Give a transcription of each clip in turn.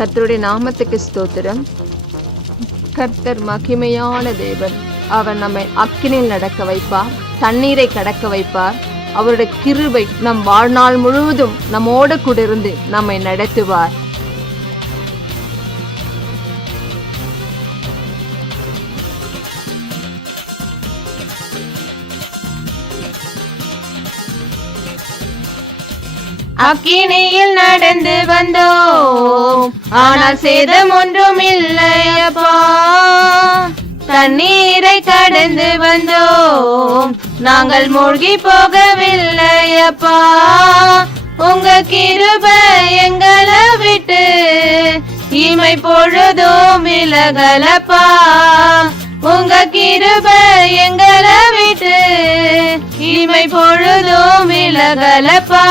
கர்த்தருடைய நாமத்துக்கு ஸ்தோத்திரம். கர்த்தர் மகிமையான தேவன். அவர் நம்மை அக்கினில் நடக்க வைப்பார் தண்ணீரை கடக்க வைப்பார். அவருடைய கிருபை நம் வாழ்நாள் முழுவதும் நம்மோட கூட இருந்து நம்மை நடத்துவார். அக்கினியில் நடந்து வந்தோம். ஆனால் சேதம் ஒன்றும் இல்லையப்பா தண்ணீரை கடந்து வந்தோம். நாங்கள் மூழ்கி போகவில்லையப்பா உங்க கிருப எங்களை விட்டு இமை பொழுதும் விலகலப்பா. உங்க கிருப எங்களை விட்டு இமை பொழுதும் விலகலப்பா.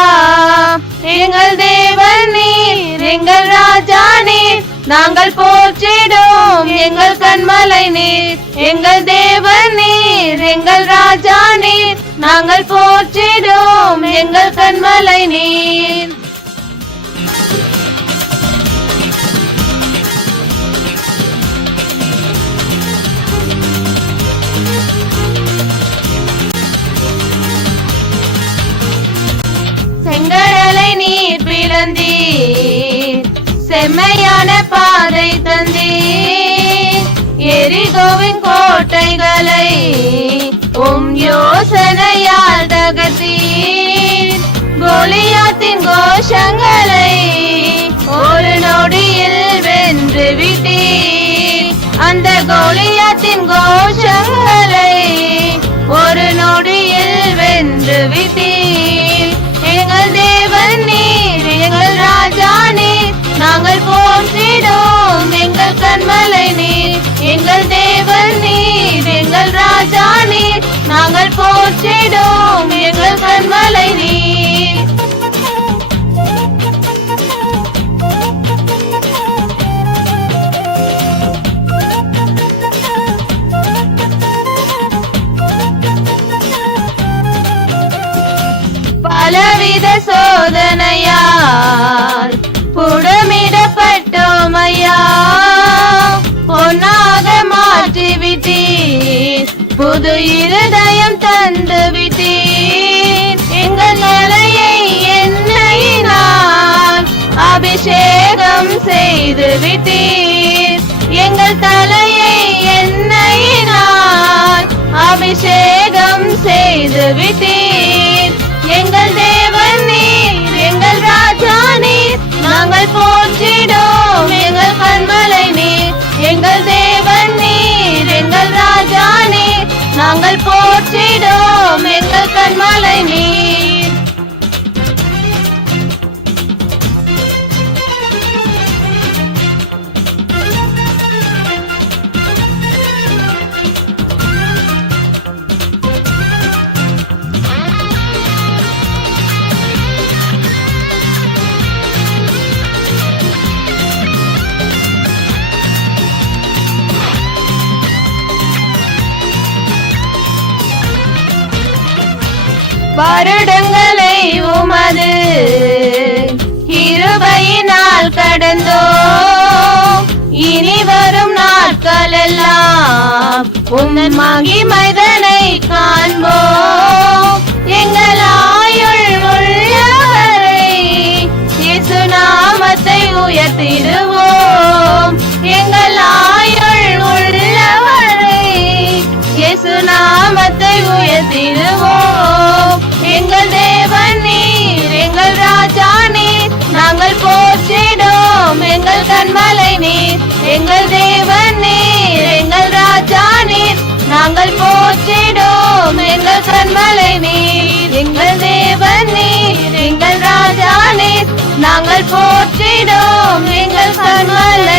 எங்கள் தேவன் நீர் எங்கள் ராஜா நீர் நாங்கள் போற்றிடும் எங்கள் கண்மலை நீர். எங்கள் தேவன் நீர் எங்கள் ராஜா நீர் நாங்கள் போற்றிடும் எங்கள் கண்மலை நீர். நீர் செம்மையான பாதை தந்தீர். எரிகோவின் கோட்டைகளை உம் யோசனையால் தகர்த்தீர். கோலியாத்தின் கோஷங்களை இருதயம் தந்து விட்டீர் எங்கள் நிலையை என்னையினால் அபிஷேகம் செய்து விட்டீர் எங்கள் தலையை என்னையினால் அபிஷேகம் செய்து விட்டீர் வருடங்களை உமது இருபையினால் கடந்தோ. இனி வரும் நாட்கள் எல்லாம் உன் மகிமைதனை காண்போ. எங்கள் ஆயுள் உள்ளவரை இயேசு நாமத்தை உயர்த்திடுவோம். எங்கள் ஆயுள் உள்ளவரை இயேசு நாமத்தை உயர்த்திடுவோம் தேவன் மலை நீர் எங்கள் தேவன் நீர் எங்கள் ராஜா நீர். நாங்கள் போற்றிடோம் எங்கள் கண்மலை நீர். எங்கள் தேவன் நீர் எங்கள் ராஜா நீர். நாங்கள் போற்றிடோம் எங்கள் கண்மலை